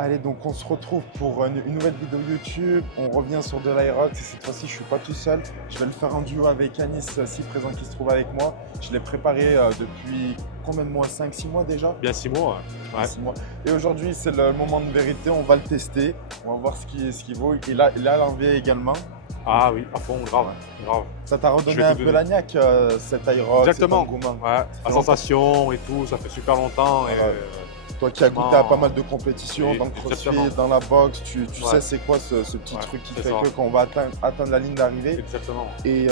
Allez, donc on se retrouve pour une nouvelle vidéo YouTube. On revient sur de l'Aerox et cette fois-ci, je ne suis pas tout seul. Je vais le faire en duo avec Anis, si présent, qui se trouve avec moi. Je l'ai préparé depuis combien de mois? 5-6 mois déjà? Bien 6 mois, ouais. 6 mois. Et aujourd'hui, c'est le moment de vérité. On va le tester. On va voir ce qu'il vaut. Il a l'enlevé également. Ah oui, à fond, grave, grave. Ça t'a redonné un peu la niaque, cet Aerox, Exactement. cet engouement. Ouais, la sensation et tout, ça fait super longtemps. Et, toi qui as goûté à pas mal de compétitions, oui, dans le crossfit, exactement. dans la boxe, tu Ouais. sais c'est quoi ce petit Ouais, truc qui c'est fait ça. que quand on va atteindre la ligne d'arrivée. Exactement. Et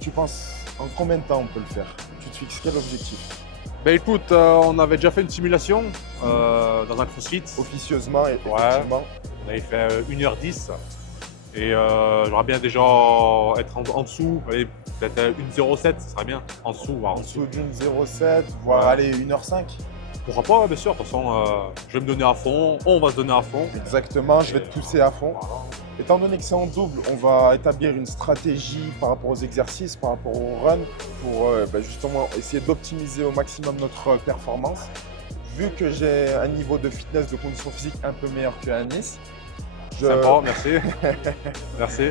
tu penses en combien de temps on peut le faire? Tu te fixes quel objectif? Ben écoute, on avait déjà fait une simulation dans un crossfit. Officieusement, effectivement. On avait fait 1h10. Et j'aimerais bien déjà être en dessous, allez, peut-être 1h07, ce serait bien. En dessous, voire En dessous d'une 0,7, voire Ouais. aller 1h05. Pourquoi pas, bien sûr, de toute façon, je vais me donner à fond, on va se donner à fond. Exactement, je vais te pousser à fond. Voilà. Étant donné que c'est en double, on va établir une stratégie par rapport aux exercices, par rapport au run, pour justement essayer d'optimiser au maximum notre performance. Vu que j'ai un niveau de fitness, de condition physique un peu meilleur que Anis, Sympa, merci. Merci.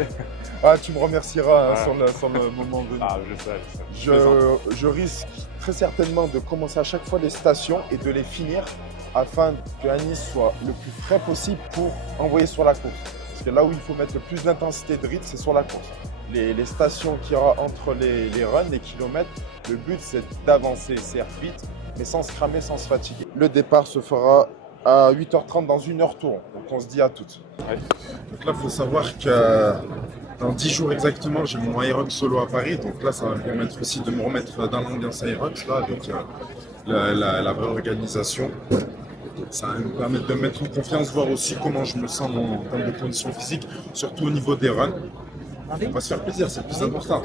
Ah, tu me remercieras Ouais. sur le moment venu. Ah, je sais. Je risque très certainement de commencer à chaque fois les stations et de les finir afin que Anis soit le plus frais possible pour envoyer sur la course. Parce que là où il faut mettre le plus d'intensité de rythme, c'est sur la course. Les stations qu'il y aura entre les runs, les kilomètres, le but c'est d'avancer, certes vite, mais sans se cramer, sans se fatiguer. Le départ se fera à 8h30 dans 1h tour. Donc on se dit à toutes. Ouais. Donc là, il faut savoir que dans 10 jours exactement, j'ai mon Aerox solo à Paris. Donc là, ça va me permettre aussi de me remettre dans l'ambiance Aerox, là, avec la vraie organisation. Ça va me permettre de me mettre en confiance, voir aussi comment je me sens en termes de conditions physiques, surtout au niveau des runs. On va se faire plaisir, c'est le plus important.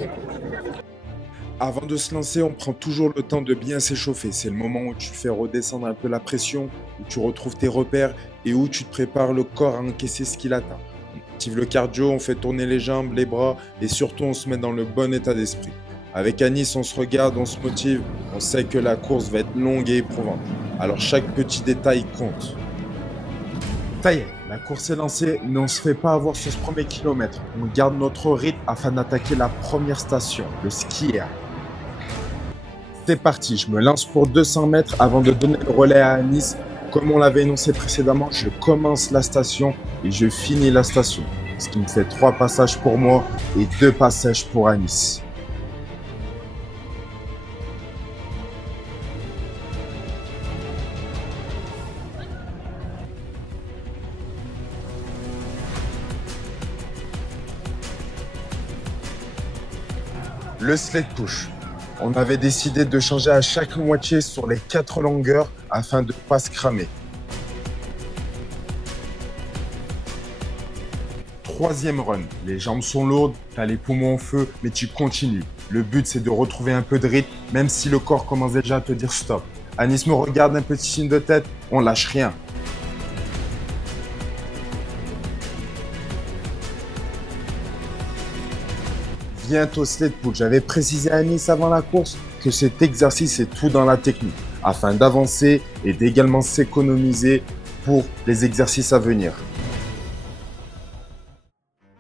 Avant de se lancer, on prend toujours le temps de bien s'échauffer. C'est le moment où tu fais redescendre un peu la pression, où tu retrouves tes repères et où tu te prépares le corps à encaisser ce qu'il attend. On active le cardio, on fait tourner les jambes, les bras et surtout on se met dans le bon état d'esprit. Avec Anis, on se regarde, on se motive, on sait que la course va être longue et éprouvante. Alors chaque petit détail compte. Ça y est, la course est lancée, mais on ne se fait pas avoir sur ce premier kilomètre. On garde notre rythme afin d'attaquer la première station, le skier. C'est parti, je me lance pour 200 mètres avant de donner le relais à Anis. Comme on l'avait énoncé précédemment, je commence la station et je finis la station. Ce qui me fait 3 passages pour moi et 2 passages pour Anis. Le sled push. On avait décidé de changer à chaque moitié sur les 4 longueurs afin de ne pas se cramer. Troisième run. Les jambes sont lourdes, tu as les poumons en feu, mais tu continues. Le but, c'est de retrouver un peu de rythme, même si le corps commence déjà à te dire stop. Anis me regarde, un petit signe de tête, on lâche rien. Bientôt sled push. J'avais précisé à Anis avant la course que cet exercice est tout dans la technique, afin d'avancer et d'également s'économiser pour les exercices à venir.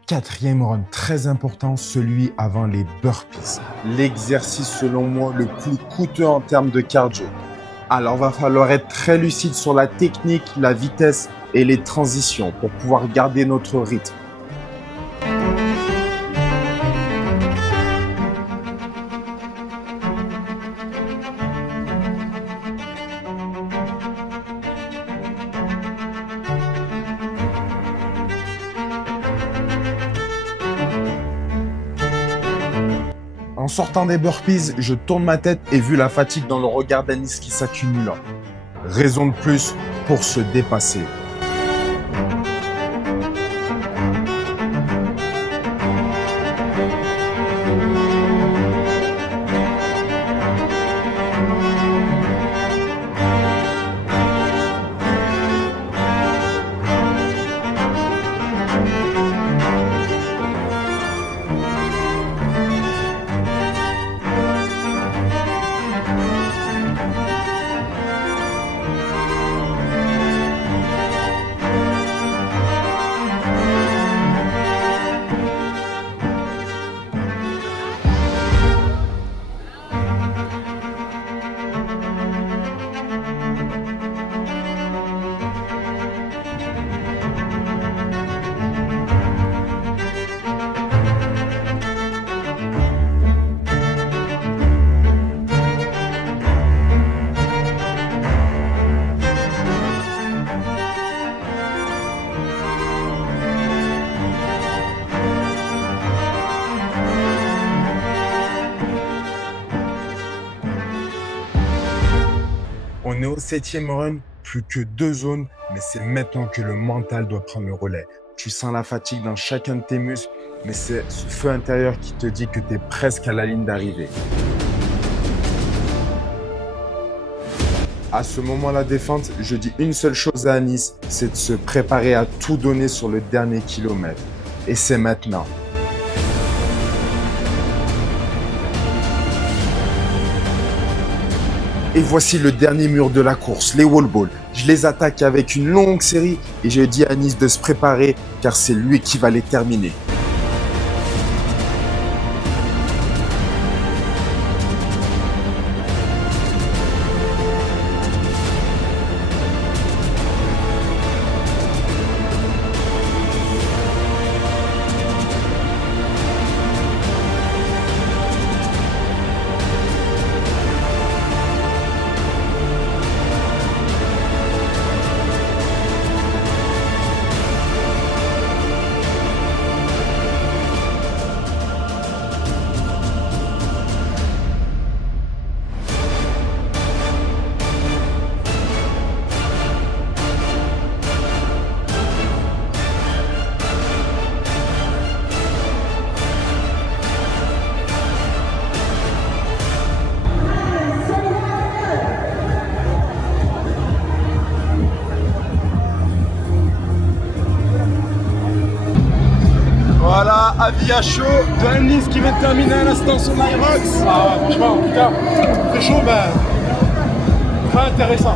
Quatrième run très important, celui avant les burpees. L'exercice selon moi le plus coûteux en termes de cardio. Alors va falloir être très lucide sur la technique, la vitesse et les transitions pour pouvoir garder notre rythme. En sortant des burpees, je tourne ma tête et vu la fatigue dans le regard d'Anis qui s'accumule. Raison de plus pour se dépasser. On est au 7e run, plus que 2 zones, mais c'est maintenant que le mental doit prendre le relais. Tu sens la fatigue dans chacun de tes muscles, mais c'est ce feu intérieur qui te dit que tu es presque à la ligne d'arrivée. À ce moment la défense, je dis une seule chose à Anis, c'est de se préparer à tout donner sur le dernier kilomètre. Et c'est maintenant. Et voici le dernier mur de la course, les wall balls. Je les attaque avec une longue série et je dis à Anis de se préparer car c'est lui qui va les terminer. Voilà, avis à chaud de Anis qui vient de terminer à l'instant son Irox. Ah ouais, franchement, en tout cas, Très chaud, très intéressant.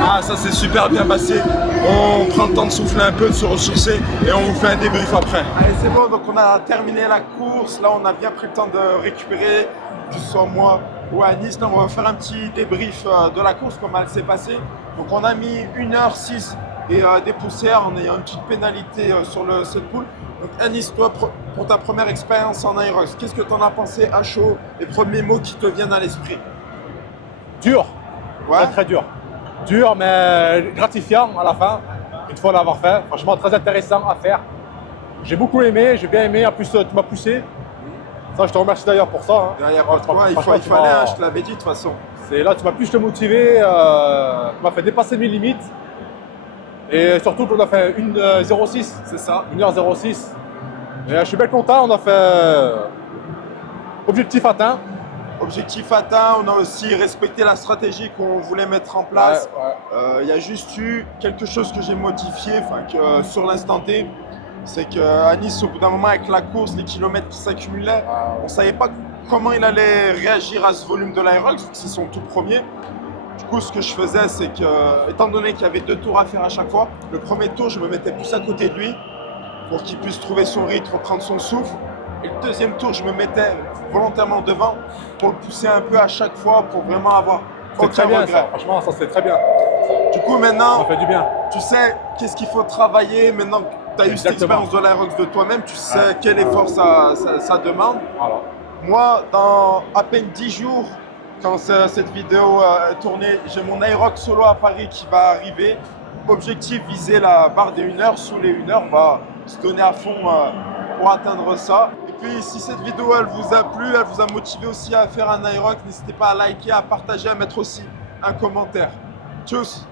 Ah, ça s'est super bien passé. On prend le temps de souffler un peu, de se ressourcer et on vous fait un débrief après. Allez, c'est bon, donc on a terminé la course. Là, on a bien pris le temps de récupérer, que ce soit moi ou Anis. Là, on va faire un petit débrief de la course, comment elle s'est passée. Donc, on a mis 1h06 et des poussières en ayant une petite pénalité sur le set pool. Donc, Anis, toi, pour ta première expérience en Aerox, qu'est-ce que tu en as pensé à chaud? Les premiers mots qui te viennent à l'esprit? Dur, Ouais. très très dur. Dur, mais gratifiant à la fin, une fois l'avoir fait. Franchement, très intéressant à faire. J'ai beaucoup aimé, j'ai bien aimé. En plus, tu m'as poussé. Ça, je te remercie d'ailleurs pour ça. Hein. Derrière pas de quoi, il Franchement, fallait, hein, je te l'avais dit de toute façon. C'est là, tu m'as plus te motiver, tu m'as fait dépasser mes limites. Et surtout qu'on a fait 1h06. C'est ça. 1h06. Et je suis bien content, on a fait objectif atteint. Objectif atteint, on a aussi respecté la stratégie qu'on voulait mettre en place. Ouais. Il y a juste eu quelque chose que j'ai modifié, sur l'instant T, c'est qu'à Nice, au bout d'un moment, avec la course, les kilomètres qui s'accumulaient, on ne savait pas comment il allait réagir à ce volume de l'Aerox, vu que c'est son tout premier. Du coup, ce que je faisais, c'est que, étant donné qu'il y avait 2 tours à faire à chaque fois, le premier tour, je me mettais plus à côté de lui pour qu'il puisse trouver son rythme, reprendre son souffle. Et le deuxième tour, je me mettais volontairement devant pour le pousser un peu à chaque fois pour vraiment avoir C'est aucun très bien regret. ça, franchement, ça c'est très bien. Du coup, Ça maintenant, fait du bien. tu sais qu'est-ce qu'il faut travailler. Maintenant que tu as eu cette Exactement. expérience de l'Aerox de toi-même, tu sais quel effort ça demande. Voilà. Moi, dans à peine 10 jours, quand cette vidéo est tournée, j'ai mon Aerox solo à Paris qui va arriver. Objectif, viser la barre des 1 heure, sous les 1 heure, on va se donner à fond pour atteindre ça. Et puis, si cette vidéo elle vous a plu, elle vous a motivé aussi à faire un Aerox, n'hésitez pas à liker, à partager, à mettre aussi un commentaire. Tchuss!